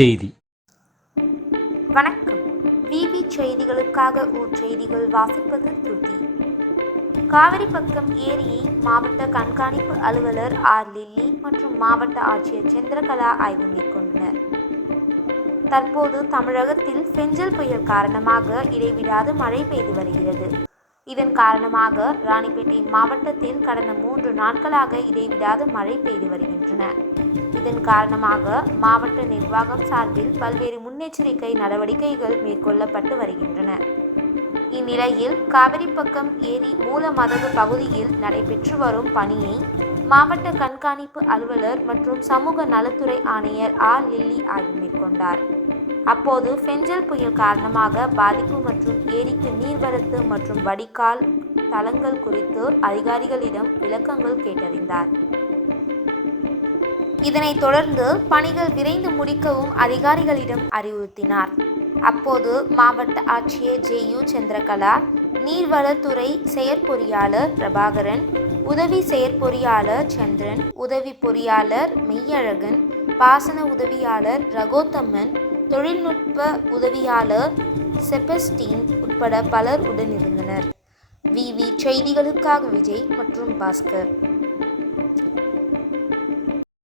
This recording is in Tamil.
செய்தி. வணக்கம். விவி செய்திகளுக்காக செய்திகள் வாசிப்பது துருதி. காவிரிப்பக்கம் ஏரியை மாவட்ட கண்காணிப்பு அலுவலர் ஆர். லில்லி மற்றும் மாவட்ட ஆட்சியர் சந்திரகலா ஆய்வு மேற்கொண்டனர். தற்போது தமிழகத்தில் பெஞ்சல் புயல் காரணமாக இடைவிடாது மழை பெய்து வருகிறது. இதன் காரணமாக ராணிப்பேட்டை மாவட்டத்தில் கடந்த 3 நாட்களாக இடைவிடாது மழை பெய்து வருகின்றன. இதன் காரணமாக மாவட்ட நிர்வாகம் சார்பில் பல்வேறு முன்னெச்சரிக்கை நடவடிக்கைகள் மேற்கொள்ளப்பட்டு வருகின்றன. இந்நிலையில் காவிரிப்பக்கம் ஏரி மூலமதகு பகுதியில் நடைபெற்று வரும் பணியை மாவட்ட கண்காணிப்பு அலுவலர் மற்றும் சமூக நலத்துறை ஆணையர் ஆர். லில்லி ஆய்வு மேற்கொண்டார். அப்போது பெஞ்சல் புயல் காரணமாக பாதிப்பு மற்றும் ஏரிக்கு நீர்வரத்து மற்றும் வடிகால் தளங்கள் குறித்து அதிகாரிகளிடம் விளக்கங்கள் கேட்டறிந்தார். இதனைத் தொடர்ந்து பணிகள் விரைந்து முடிக்கவும் அதிகாரிகளிடம் அறிவுறுத்தினார். அப்போது மாவட்ட ஆட்சியர் ஜே.யு. சந்திரகலா, நீர்வளத்துறை செயற்பொறியாளர் பிரபாகரன், உதவி செயற்பொறியாளர் சந்திரன், உதவி பொறியாளர் மெய்யழகன், பாசன உதவியாளர் ரகோத்தமன், தொழில்நுட்ப உதவியாளர் செபஸ்டீன் உட்பட பலர் உடனிருந்தனர். விவி செய்திகளுக்காக விஜய் மற்றும் பாஸ்கர்.